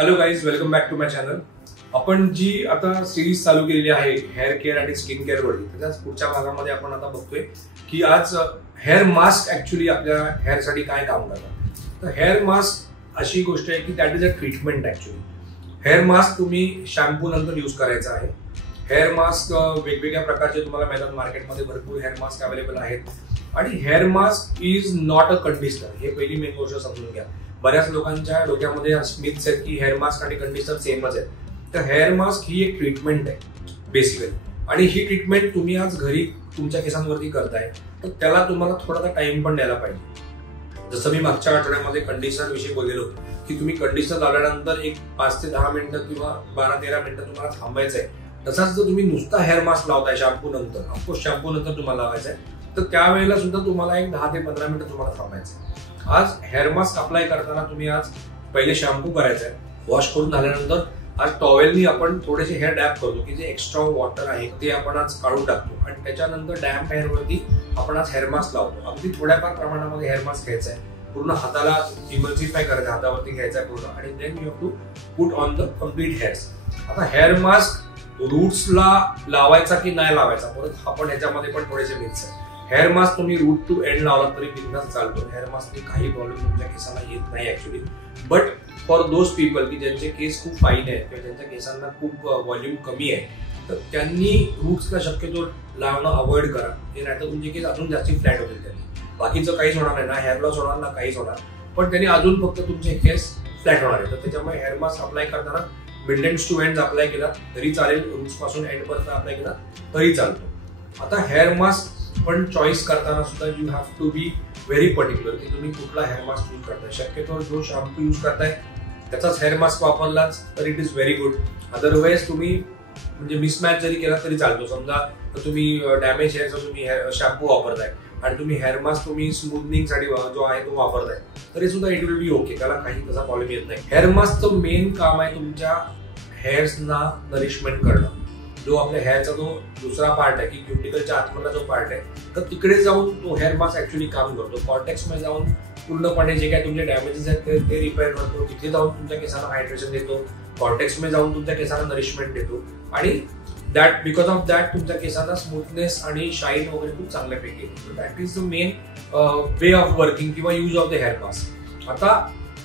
Hello guys, welcome back to my channel. आपण जी आता सिरीज चालू केलेली आहे हेअर केअर आणि स्किन केअर वरती, त्याच्याच पुढच्या भागामध्ये आपण आता बघतोय की आज हेअर मास्क ऍक्च्युली आपल्या हेअरसाठी काय काम करतात. तर हेअर मास्क अशी गोष्ट आहे की that is a treatment. Actually hair mask तुम्ही शॅम्पू नंतर यूज करायचा आहे. हेअर मास्क वेगवेगळ्या प्रकारचे तुम्हाला मिळतात मार्केटमध्ये, भरपूर हेअर मास्क अवेलेबल आहेत आणि hair mask is not a conditioner. हे पहिली मेन गोष्ट समजून घ्या. बऱ्याच लोकांच्या डोक्यामध्ये मिथ्स आहेत की हेअर मास्क आणि कंडिशनर सेमच आहे. तर हेअर मास्क ही एक ट्रीटमेंट आहे बेसिकली, आणि ही ट्रीटमेंट तुम्ही आज घरी तुमच्या केसांवरती करताय तर त्याला तुम्हाला थोडासा टाइम पण द्यायला पाहिजे. जसं मी मागच्या आठवड्यामध्ये कंडिशनर विषयी बोललेलो की तुम्ही कंडिशनर लावल्यानंतर एक 5 ते 10 मिनिटं किंवा 12-13 मिनिटं तुम्हाला थांबायचं आहे. तसाच जर तुम्ही नुसता हेअर मास्क लावताय शॅम्पू नंतर, ऑफकोर्स शॅम्पू नंतर तुम्हाला लावायचं आहे, तर त्यावेळेला सुद्धा तुम्हाला एक 10 ते 15 मिनिटं तुम्हाला थांबायचं आहे. आज हेअर मास्क अप्लाय करताना तुम्ही आज पहिले शॅम्पू करायचा आहे. वॉश करून झाल्यानंतर आज टॉवेलनी आपण थोडेसे हेअर डॅप करतो की जे एक्स्ट्रा वॉटर आहे ते आपण आज काढून टाकतो आणि त्याच्यानंतर डॅम्प हेअरवरती आपण आज हेअर मास्क लावतो. अगदी थोड्याफार प्रमाणामध्ये हेअर मास्क घ्यायचा आहे, पूर्ण हाताला इमल्सिफाय करायचं, हातावरती घ्यायचा आहे पूर्ण, आणि then you have to put on the complete hairs. आता हेअर मास्क रूट्सला लावायचा की नाही लावायचा, परत आपण ह्याच्यामध्ये पण थोडेसे मिथ्स आहे. हेअर मास्क तुम्ही रूट टू एंड लावला तरी बिंदास चालतो. हेअर मास्कने काही प्रॉब्लेम तुमच्या केसाला येत नाही actually. But for those people की ज्यांचे केस खूप फाईन आहेत किंवा ज्यांच्या केसांना खूप व्हॉल्यूम कमी आहे, तर त्यांनी रूट्सला शक्यतो लावणं अवॉइड करा. हे नाही तर तुमचे केस अजून जास्त फ्लॅट होतील. त्यांनी बाकीचं काहीच होणार नाही, ना हेअर लॉस होणार ना काहीच होणार, पण त्यांनी अजून फक्त तुमचे केस फ्लॅट होणार आहे. तर त्याच्यामुळे हेअर मास्क अप्लाय करताना mid ends two ends apply केला तरी चालेल, रूट्स पासून एंड पर्यंत अप्लाय केला तरी चालतो. आता हेअर मास्क पण चॉईस करताना सुद्धा you have to be very particular की तुम्ही कुठला हेअर मास्क यूज करताय. शक्यतो जो शॅम्पू यूज करताय त्याचाच हेअर मास्क वापरलाच तर it is very good. Otherwise तुम्ही म्हणजे मिसमॅच जरी केला तरी चालतो. समजा तुम्ही डॅमेज हेअरचा तुम्ही शॅम्पू वापरताय आणि तुम्ही हेअर मास्क तुम्ही स्मूथनिंग साठी जो आहे तो वापरताय तरी सुद्धा इट विल बी ओके, त्याला काही तसा प्रॉब्लेम येत नाही. हेअर मास्कचं मेन काम आहे तुमच्या हेअर्सना नरिशमेंट करणं. जो आपल्या हेअरचा जो दुसरा पार्ट आहे की क्युटिकलच्या आतमधला जो पार्ट आहे, तर तिकडे जाऊन तो हेअर मास्क ऍक्च्युली काम करतो. कॉर्टेक्स मध्ये जाऊन पूर्णपणे जे काही तुमचे डॅमेजेस आहेत ते रिपेअर करतो. तिथे जाऊन तुमच्या केसांना हायड्रेशन देतो. कॉर्टेक्स मध्ये जाऊन तुमच्या केसांना नरिशमेंट देतो आणि दॅट बिकॉज ऑफ दॅट तुमच्या केसांना स्मूथनेस आणि शाईन वगैरे खूप चांगल्यापैकी येतो. That is the main way of working किंवा use of the hair mask. आता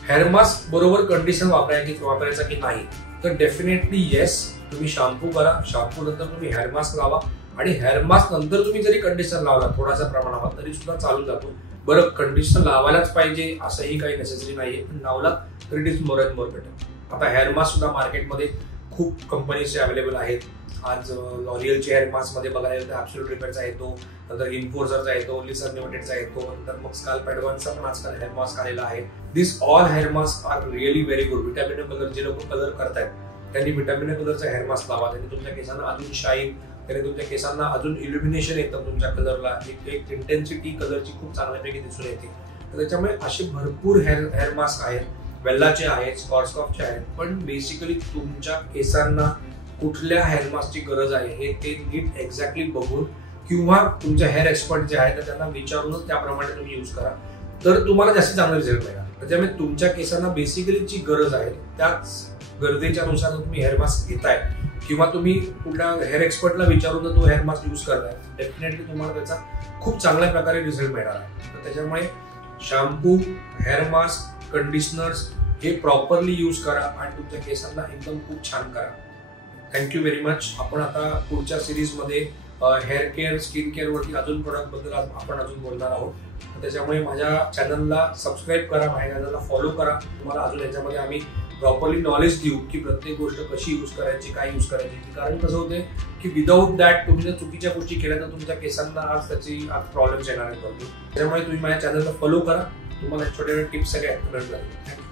हेअर मास्क बरोबर कंडिशन वापरायचा की नाही, तर डेफिनेटली येस, तुम्ही शॅम्पू करा, शॅम्पू नंतर तुम्ही हेअर मास्क लावा आणि हेअर मास्क नंतर तुम्ही जरी कंडिशनर लावला थोडासा प्रमाणावर तरी सुद्धा चालून जातो. बरं, कंडिशनर लावायलाच पाहिजे असंही काही नेसेसरी नाहीये, पण लावला तर it is more and more better. आता हेअर मास्क सुद्धा मार्केटमध्ये खूप कंपनीचे अवेलेबल आहेत. आज लॉरियलचे हेअर मास्क मध्ये बघायला गेलं तर ॲब्सोल्यूट रिपेअरचा येतो, नंतर इन्फोर्सरचा येतो, लिसर लिमिटेडचा येतो, नंतर मग स्काल्प ॲडव्हान्सचा पण आजकाल हेअर मास्क आलेला आहे. This all hair mask are really very good. Vitamin colour जे लोक कलर करतायत त्यांनी विटॅमिन कलरचा हेअर मास्क लावा. त्यांनी तुमच्या केसांना अजून शाईन, त्याने तुमच्या केसांना अजून इल्युमिनेशन येतं तुमच्या कलरला, एक इंटेन्सिटी कलरची खूप चांगल्यापैकी दिसून येते. तर त्याच्यामुळे असे भरपूर हेअर मास्क आहेत. वेल्लाचे आहेत, स्कॉर्चकॉफचे आहेत, पण बेसिकली तुमच्या केसांना कुठल्या हेअर मास्कची गरज आहे हे ते नीट एक्झॅक्टली बघून किंवा तुमच्या हेअर एक्सपर्ट जे आहेत त्यांना विचारूनच त्याप्रमाणे तुम्ही यूज करा, तर तुम्हाला जास्त चांगला रिझल्ट मिळणार. त्याच्यामुळे तुमच्या केसांना बेसिकली जी गरज आहे त्याच गरजेच्या नुसार तुम्ही हेअर मास्क घेताय किंवा तुम्ही कुठल्या हेअर एक्सपर्टला विचारून तो हेअर मास्क यूज करताय, डेफिनेटली तुम्हाला त्याचा खूप चांगल्या प्रकारे रिझल्ट मिळणार आहे. तर त्याच्यामुळे शॅम्पू, हेअर मास्क, कंडिशनर्स हे प्रॉपरली यूज करा आणि तुमच्या केसांना एकदम खूप छान करा. Thank you very much. आपण आता पुढच्या सिरीजमध्ये हेअर केअर, स्किन केअर वरती अजून प्रोडक्ट बद्दल आपण अजून बोलणार आहोत. त्याच्यामुळे माझ्या चॅनलला सबस्क्राईब करा, माझ्या चॅनलला फॉलो करा. तुम्हाला अजून याच्यामध्ये आम्ही प्रॉपरली नॉलेज देऊ की प्रत्येक गोष्ट कशी यूज करायची, काय यूज करायची. कारण कसं होते की विदाऊट दॅट तुम्ही जर चुकीच्या गोष्टी केल्या तर तुमच्या केसांना आज प्रॉब्लेम्स येणार आहेत. त्याच्यामुळे तुम्ही माझ्या चॅनलला फॉलो करा. तुम्हाला छोटे छोटे टिप्स सगळे मिळून जातील.